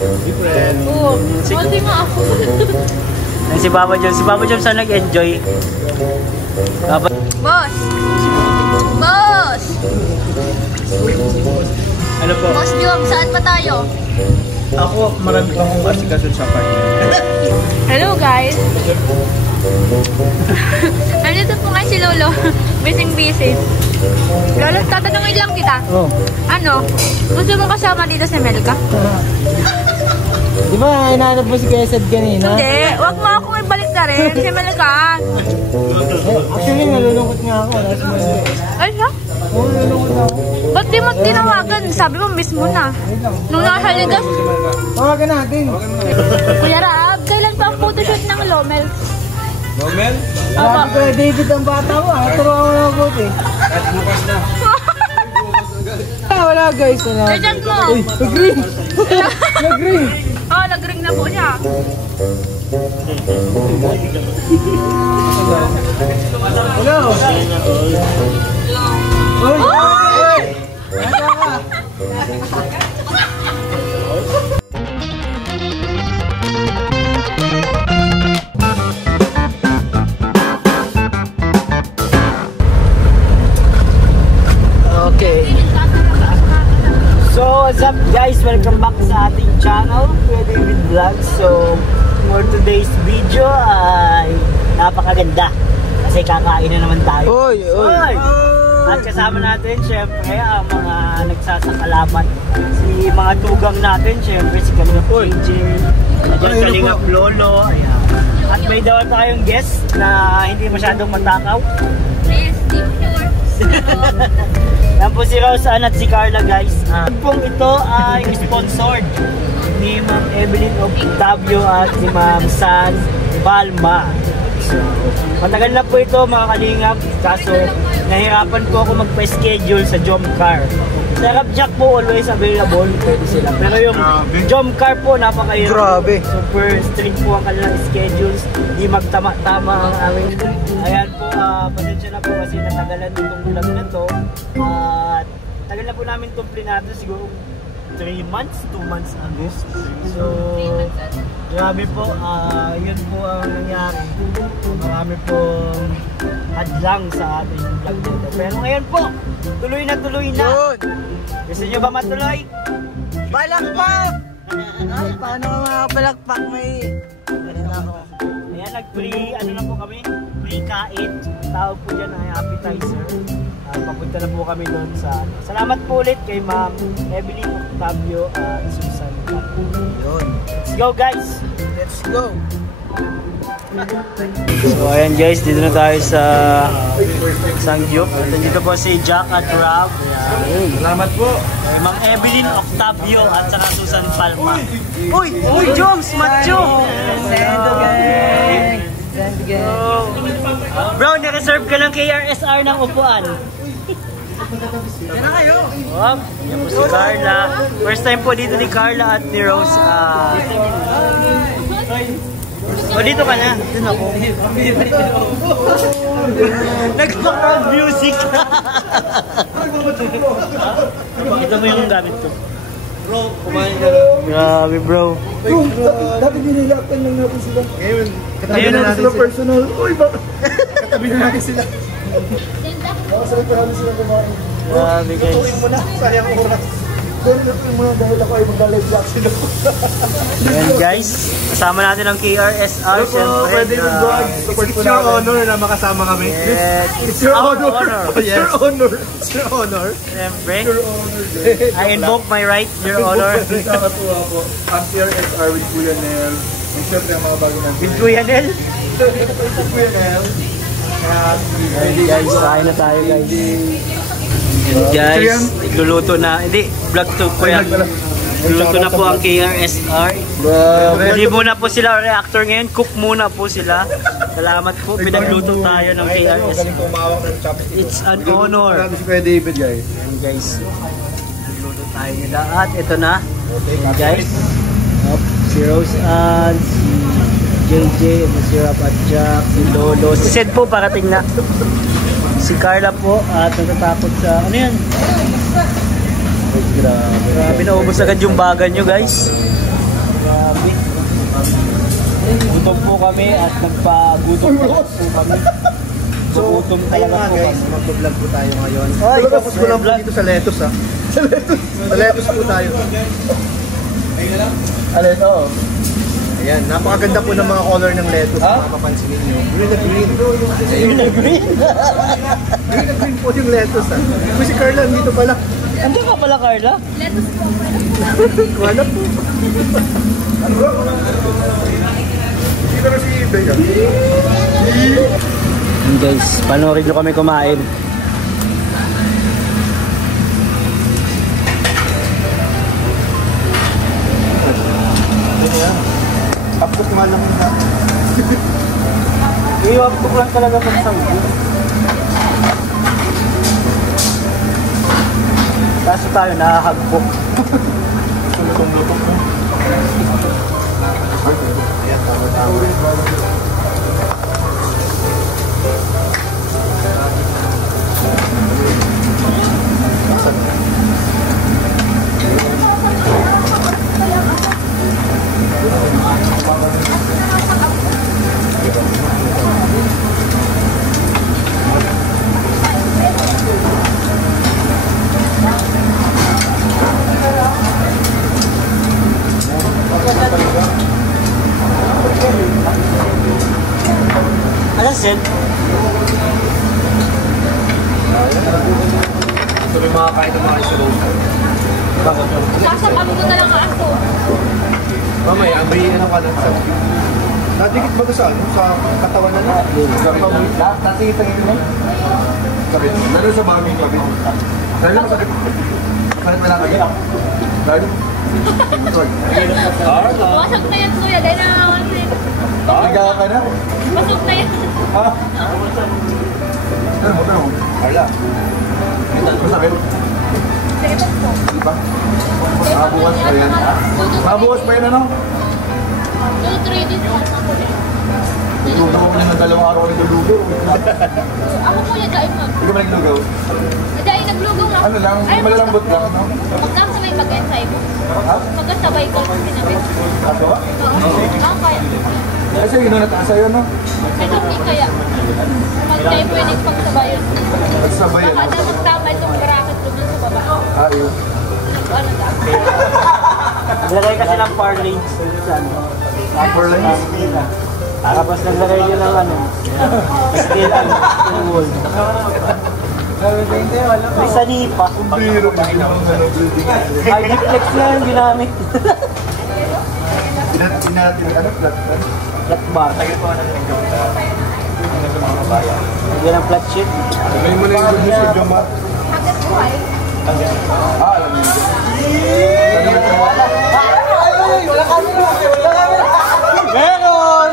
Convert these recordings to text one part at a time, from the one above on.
Different. Oo. Hindi nga ako. Si Papa Joms. Si Papa Joms saan nag-enjoy? Boss! Boss! Ano po? Boss Jom, saan pa tayo? Ako, marami pa akong asikaso sa apartment. Hello guys! Nandito po nga si Lolo. Busy. Lolo, tatanungin lang kita. Oh. Ano? Gusto mo kasama dito si Melka? Di ba, hinahanap mo si Kesed kanina? Hindi, wag mo akong ibalik na rin. Si Melka. Actually, nalulungkot nga ako. Ay, siya? Oo, nalulungkot ako. Ba't di mo tinawagan? Sabi mo, miss mo na. Nung nasa ligas. Tawagan natin. Kuya Raab, kailan pa ang photoshoot ng Lomel? Lomel? Sabi ko, David ang bata mo. Turuan mo lang buti. At bukas na. Wala guys, wala. Legend mo. Uy, nag-ring. Nag-ring. Oh, nag-ring na po siya. Hello. Uy! Nasa ka? Okay. So, what's up guys? Welcome back sa ating channel, Kuya David Vlog. So, for today's video ay napakaganda. Kasi kakain na naman tayo. Oy! At kasama natin, syempre, ang mga nagsasakalamat. Si mga tugang natin, syempre, si Kalingap Angel, Kalingap Lolo. Ayan. At may daw tayong guest na hindi masyadong matakaw. Yes, deep sure. Yan po si Rose Ann at si Carla guys. Pong ito ay sponsored ni Ma'am Evelyn Octavio at si Ma'am San Balma. So, matagal na po ito mga kalingap. Kaso nahirapan po ako magpa-schedule sa Jomcar. Sa Rapjack po always available. Pwede sila. Pero yung Jomcar po napakahirap. Grabe. Super strict po ang kanilang schedules. Hindi magtama-tama ang aming. Ayan po, pasensya na po kasi natagalan itong vlog na to. At tagal na po namin itong plinado, siguro 3 months, 2 months agos. So, grabe po, yun po ang nangyari. Marami pong hadlang sa ating vlog dito. Pero ngayon po, tuloy na. Gusto nyo ba matuloy? Balakpak! Ay, paano ka makapalakpak? May... Ayan, nag-free, ano na po kami? Free kain. Tawag po dyan ay appetizer. Papunta na po kami doon sa... Salamat po ulit kay Ma'am Evelyn Octavio at Susan. Yun. Let's go guys! Let's go! So ayan guys, dito na tayo sa Sangyup. Dito po si Jack at Rob. Salamat po. Ma'am Evelyn Octavio at saka Susan Palma. Uy! Joms! Macho! Bro, na-reserve ka ng KRSR ng upuan. Yan na kayo. Yan po si Carla. First time po dito ni Carla at ni Rose. Dito ka na. Dito ako. Nag-background music. Pakita mo yung gamit ko. Bro, kumain ka na. Grabe bro. Dati binilaktan lang natin sila. Ngayon, Katabi na natin sila personal. Uy, baka katabi na natin sila. Masarap pa namin sila kumain. Grabe guys. Tutuin mo na, sayang oras. Pero natuloy mo na dahil ako ay mag-live reaction ako. Ayan guys, kasama natin ang KRSR. Pwede yung vlog. it's your honor na makasama kami. It's your honor. It's your honor. It's your honor. Siyempre, Your honor. I invoke my right, your honor. Nakakatuwa po. Ang CRSR with Kuya Nel. And syempre ang mga bago natin. With Kuya Nel. Kuya Nel. Ayan guys, kain na tayo guys. Guys, nagluluto na. Hindi, vlog to Kuya. Nagluluto na po ang KRSR. Hindi muna po sila reactor ngayon. Cook muna po sila. Salamat po. Pinagluto tayo ng KRSR. It's an honor. Marami si Kuya David guys. Ayan guys. Nagluto tayo nila. At ito na. Ayan guys. Si Rose Ann, si JJ, si Rap at Jack, si Lolo. Si Sed po parating na. Si Carla po at natatakot sa... Ano yan? Ay, grabe. Grabe, naubos agad yung bagan nyo guys. Grabe. Gutom po kami at nagpa-gutom po kami. So, Gutom ayun talaga nga po guys, kami. mag-vlog po tayo ngayon. Ay, Focus ko lang po dito sa lettuce ha. Sa lettuce. Sa lettuce po tayo. Alin, oo. Ayan, napakaganda po ng mga color ng lettuce. Mapapansin ninyo. Green na green. Green na green. Green na green po yung lettuce ha. Kung si Carla, dito pala. Andiyan ka pala, Carla? Kuhala po. Ano ba? Dito na si Vega. Guys, panoorin nyo kami kumain. Tapos nga lang na. Iwag ko lang talaga pag sampo. Kaso tayo nahahagbok. Lutong-lutong po. Ayan, tama-tama. Ano Sid? Ito yung mga kain ng mga isulong. Bakit? Sasabang ko na lang ang aso. Mamaya, may ano ka na sa... Nadikit ba ito sa ano? Sa katawan na na? Natikit ang ito mo? Kabit. Meron sa mami kabit. Dahil na masakit. Sakit mo lang kabit. Dahil? Wasag na yan, kuya. Dahil na Higa ka na? pasok na yan. Ha? Ano mo? Carla. Masakit? Sige po. Diba? Mabukas pa yan. Mabukas pa yan ano? 2-3 days na ako. Naglugaw ko na ng 2 araw na naglugaw. Ako kuya, dahil mag. Hindi ko ba naglugaw? Dahil naglugaw na. Ano lang, malalambot lang, no? Magkasabay mag-ensay mo. Ha? Magkasabay ko kung sinabit. Aso? Oo, kaya. Kasi yun na nataasa yun, no? Ito hindi kaya. Mag-tayo pwedeng pagsabayan. Nagsabay yan. Baka na magtama itong bracket doon sa baba. Ah, yun. Ano ka? Naglagay kasi ng parlays sa ano. Upper lines? Tapos naglagay nyo ng ano. Steel ano. Wool. May sanipa. Ang biro na ginawang ano, building. Ay, deflex na yung ginamit. Ano, flat pan? Flat bar. Lagyan ng flat sheet. May mo na yung good news with Joma. Hanggang buhay. Ah, alam niyo. Ano ba Meron!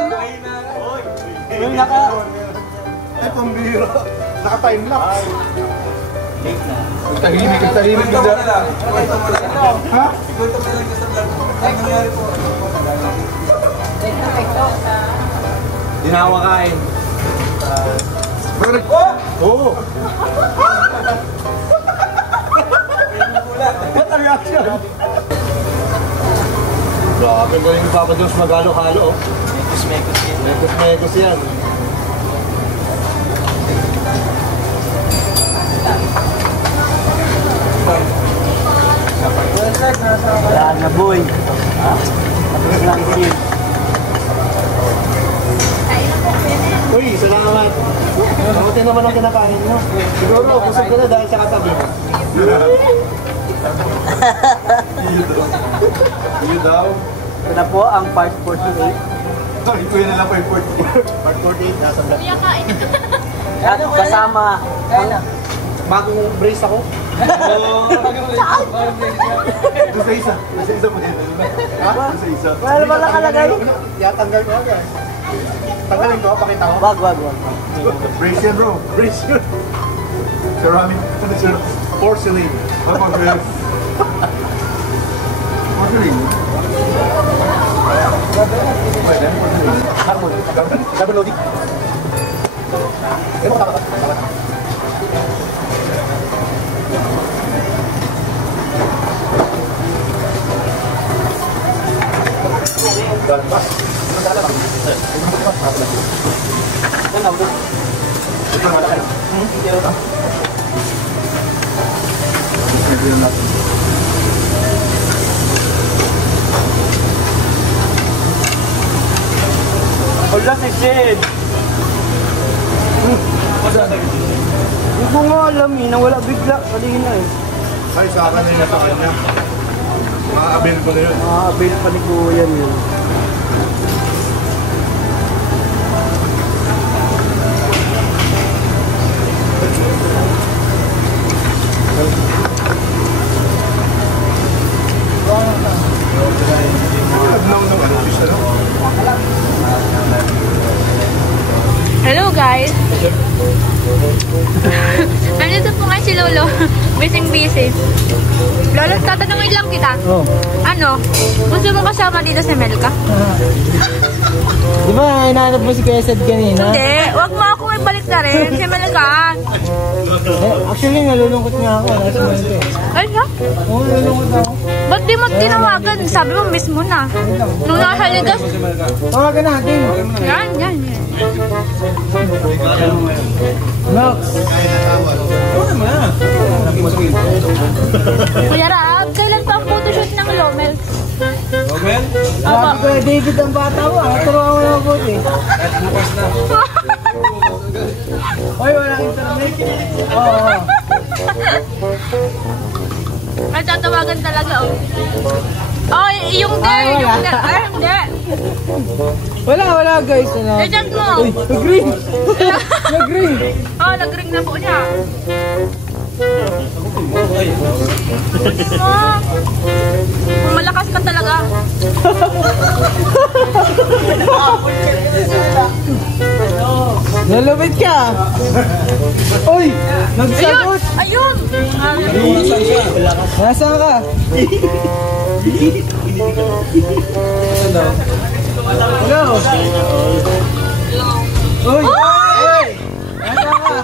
Yung naka... Ay, pambiro. Naka-time-lapse. Tahimik ka dyan. Ha? Dinawa kain. Oo. What a reaction? Grabe ko yung Papa Diyos magalo-halo. Mekos-mekos yun. Mekos-mekos yan. Wala na boy. Tapos lang yun. Uy, salamat. Mabuti naman ang kinakain mo. Siguro, kusog ka na dahil sa katabi mo. Iyo daw. Ito na po ang part 48. Ay, ito yun na lang pa yung part 48. Nasa black. Kuya, kain. At kasama ang Bagong brace ako. Ito sa isa. Sa isa mo din. Ha? Ito sa isa. Wala naman nakalagay. Yatanggal ko agad. Tanggalin ko, pakita ko. Wag. Brace yan bro. Brace yun. Ceramic. Ano siya? Porcelain. What about this? Porcelain. Pwede? Porcelain. Double loading. Ano ka? Wala si Jed. Hindi ko nga alam eh, nawala bigla. Kanina eh. Ay, sa akin na yung nasa kanya. Makakabil ko na yun. Makakabil pa ni Kuya yun. Hello guys! Nandito po nga si Lolo. Busy. Lolo, tatanungin lang kita. Oh. Ano? Gusto mo kasama dito si Melka? Di ba, hinahanap mo si Kuya Sed kanina? Hindi, wag mo akong ibalik na rin. Si Melka. Actually, nalulungkot nga ako. Nasa Melka eh. Ay, ha? Oo, nalulungkot ako. Ba't di mo tinawagan? Sabi mo, miss mo na. Nung nasa ligas. Tawagan natin. Yan. Max. Kuya Raab, kailan pa ang photoshoot ng Lomel? Romel? Sabi ko, David ang bata mo. Turuan mo na mabuti. Bukas na. Hoy, walang internet. Oo. Ay, tatawagan talaga, oh. Oh, yung there, yung there. Ay, hindi. Wala guys. Legend mo. Uy, nag-ring. Nag-ring. Oh, nag-ring na po niya. Oh, malakas ka talaga. Nalupit ka. Uy, nagsagot. Ayun. Nasaan ka? Hello. Uy. Hey. Nasaan ka?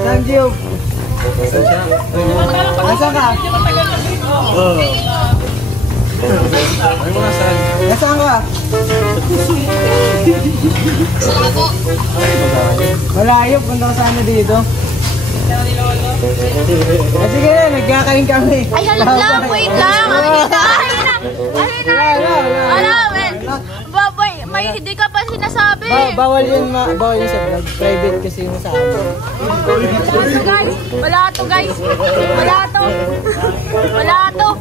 Thank you. Nasaan ka? Nasaan ka? Malayo, punta ka sana dito. Sige na, nagkakain kami. Ay, halag lang, wait lang. Ayun na. Baboy, may hindi ka pa sinasabi. Bawal yun sa vlog. Private kasi yun sa amin. Guys, wala to guys. Wala to.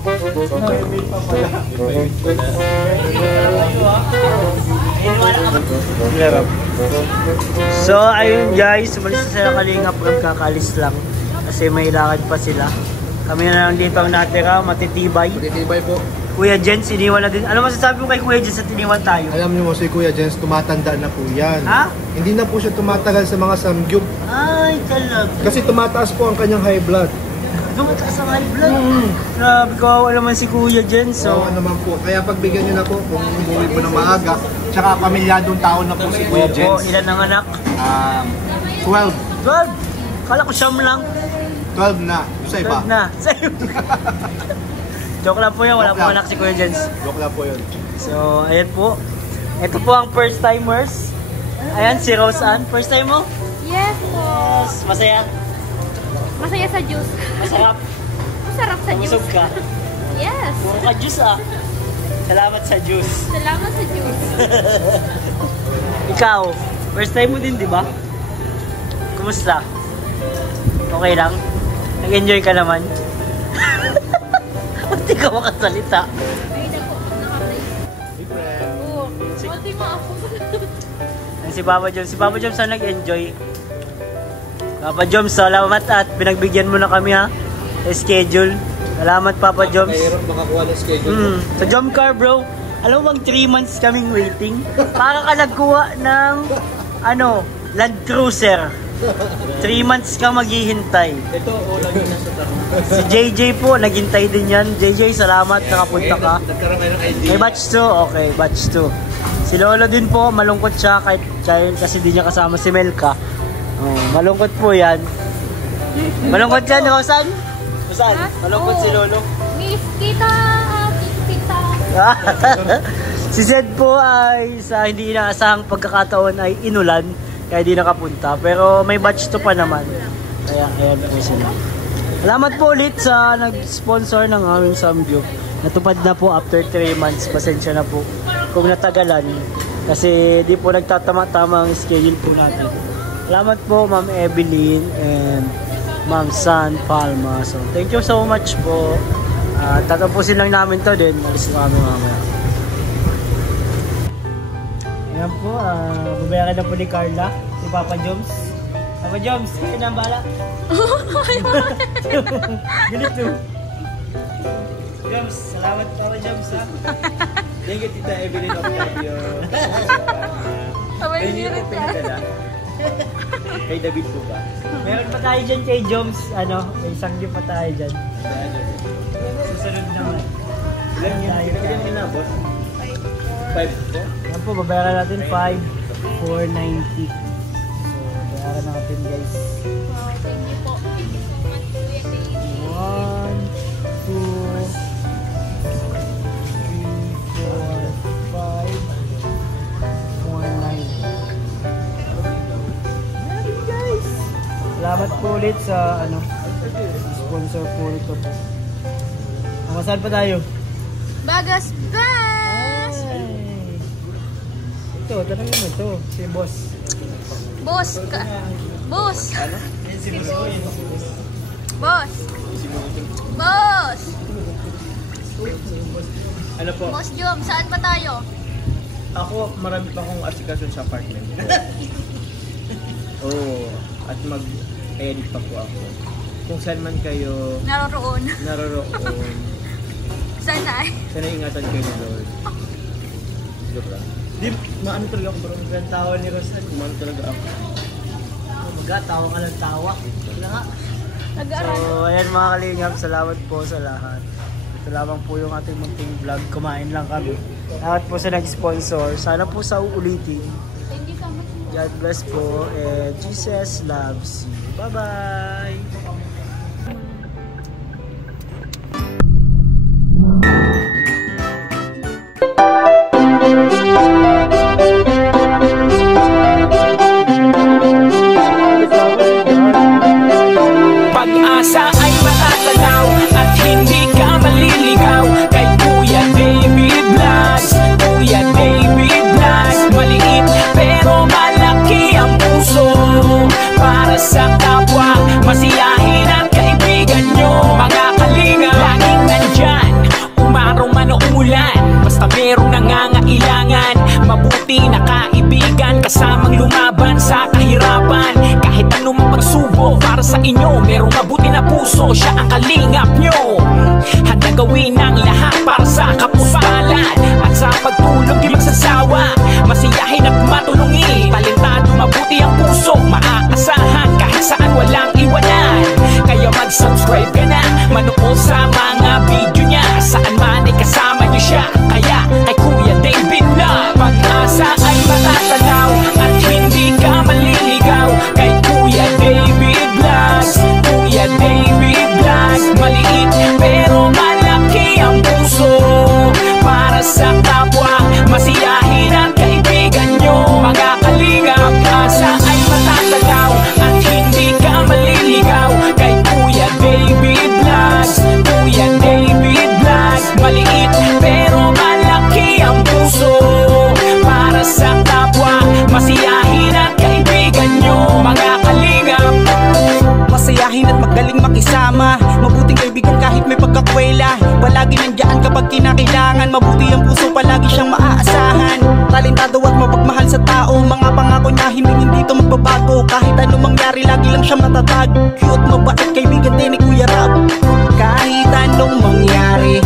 So ayun guys, umalis na sila Kalingap, kakalis lang kasi may lakad pa sila. Kami na lang dito ang natira, matitibay. Matitibay po. Kuya Jens, iniwan na din. Ano masasabi mo kay Kuya Jens at iniwan tayo? Alam niyo mo si Kuya Jens, tumatanda na po yan. Ha? Hindi na po siya tumatagal sa mga samgyup. Ay, talaga. Kasi tumataas po ang kanyang high blood. Dumataas ang high blood. Grabe, kawawa naman si Kuya Jens. So, naman po. Kaya pagbigyan niyo na po kung umuwi po ng maaga. Tsaka pamilyadong tao na po si Kuya Jens. Ilan ang anak? 12. 12. Kala ko siyam lang. 12 na. Sa iba. 12 na. Sa'yo. Joke lang po yan. Wala po anak si Kuya Jens. Joke lang po yun. So, ayan po. Ito po ang first timers. Ayan, si Rose Ann. First time mo? Yes po. Masaya? Masaya sa juice. Masarap? Masarap sa juice. Busog ka? Yes. Puro ka juice ah. Salamat sa juice. Salamat sa juice. Ikaw, first time mo din, di ba? Kumusta? Okay lang? Nag-enjoy ka naman? Hindi ka makasalita. Ay, naku. Naka-play. Oo. Hindi mo ako. Si Papa Joms. Si Papa Joms na nag-enjoy. Papa Joms, salamat at pinagbigyan mo na kami ha. Sa schedule. Salamat Papa Joms. Mahirap makakuha ng schedule. Sa Jom Car bro, alam mo bang 3 months kaming waiting? Para ka nagkuha ng Land Cruiser. 3 months ka maghihintay. Ito, lagi nasa tarong. Si JJ po, naghintay din yan. JJ, salamat, nakapunta ka. Nagkaroon kayo ng idea. May batch 2, okay, batch 2. Si Lolo din po, malungkot siya kahit kasi di niya kasama si Melka. Malungkot po yan. Malungkot yan, Rosan? Rosan, malungkot si Lolo. Miss kita. Si Zed po ay sa hindi inaasahang pagkakataon ay inulan, kaya di nakapunta. Pero may batch to pa naman. Kaya ayan po sila. Salamat po ulit sa nag-sponsor ng aming Samgyup. Natupad na po after 3 months. Pasensya na po kung natagalan. Kasi di po nagtatama-tama ang schedule po natin. Salamat po Ma'am Evelyn and Ma'am San Palma. So thank you so much po. Tatapusin lang namin to din. Alis na kami mamaya. Ayan po, babayaran na po ni Carla, si Papa Joms. Papa Joms, kayo na ang bala. Ganito. Joms, salamat Papa Joms ha. Thank you Tita Evelyn of Tabio. Thank you po pinagdala. Kay David po ba? Meron pa tayo dyan kay Joms, may Samgyup pa tayo dyan. Susunod naman. Ilan yung inabot? 5 po? Yan po, babayaran natin 5,490. So, bayaran natin guys. Wow, thank you po. Thank you so much, Kuya Baby. 1, 2, 3, 4, 5, 490. Guys! Salamat po ulit sa sponsor po ito po. Saan pa tayo? Bagas Best! Ito, tanongin mo ito. Si Boss. Boss! Boss! Ano? Si Boss. Boss! Boss! Ano po? Boss Jom, saan pa tayo? Ako, marami pa akong asikasyon sa apartment ko. Oo. At mag-edit pa po ako. Kung saan man kayo Naroroon. Sana ingatan kayo ni Lord. Joke lang. Di, maano talaga ako bro. Ang tawa ni Rosan. Maano talaga ako. Tawa ka ng tawa. Wala nga. nag-aaral. So, ayan mga kalingap. Salamat po sa lahat. Ito lamang po yung ating munting vlog. Kumain lang kami. Salamat po sa nag-sponsor. Sana po sa uulitin. Thank you so much. God bless po. And Jesus loves you. Bye-bye! Pag-asa ay matatanaw at hindi ka maliligaw kay Kuya David Blas. Kuya David Blas, maliit pero malaki ang puso para sa kapwa, masiyahin ang kaibigan nyo. Mga kalinga, laging nandyan, umaraw man o umulan, basta merong nangangailangan. Mabuti na kaibigan, kasamang lumaban sa kahirapan. Kahit anumang pagsubok, para sa inyo merong mabuti na puso, siya ang kalingap nyo. Handa gawin ang lahat para sa kapuspalad at sa pagtulong di magsasawa, masiyahin at matulungin. Talentado, mabuti ang puso, maaasahan kahit saan walang iwanan. Kaya mag-subscribe ka na, manood sa mga video niya, saan man ay kasama niyo siya. Kaya kay Kuya David Blas, pag-asa ay matatanaw at hindi ka maliligaw kay Kuya David Blas. Kuya David Blas, maliit pero malaki ang puso para sa kapwa, masiyahin ang kaibigan nyo. Mga kalinga, pag-asa ay matatanaw at hindi ka maliligaw kay Kuya David Blas. Kuya David Blas, maliit pero malaki ang puso para sa kapwa, masiyahin ang kaibigan nyo. Mga kalinga, masayahin at magaling makisama, mabuting kaibigan kahit may pagkakwela. Palagi nandiyan kapag kinakailangan, mabuti ang puso, palagi siyang maaasahan. Talentado at mapagmahal sa tao, mga pangako niya hindi ito magbabago. Kahit anong mangyari, lagi lang siya matatag. Cute, mabait, kaibigan din ni Kuya Rab. Kahit anong mangyari,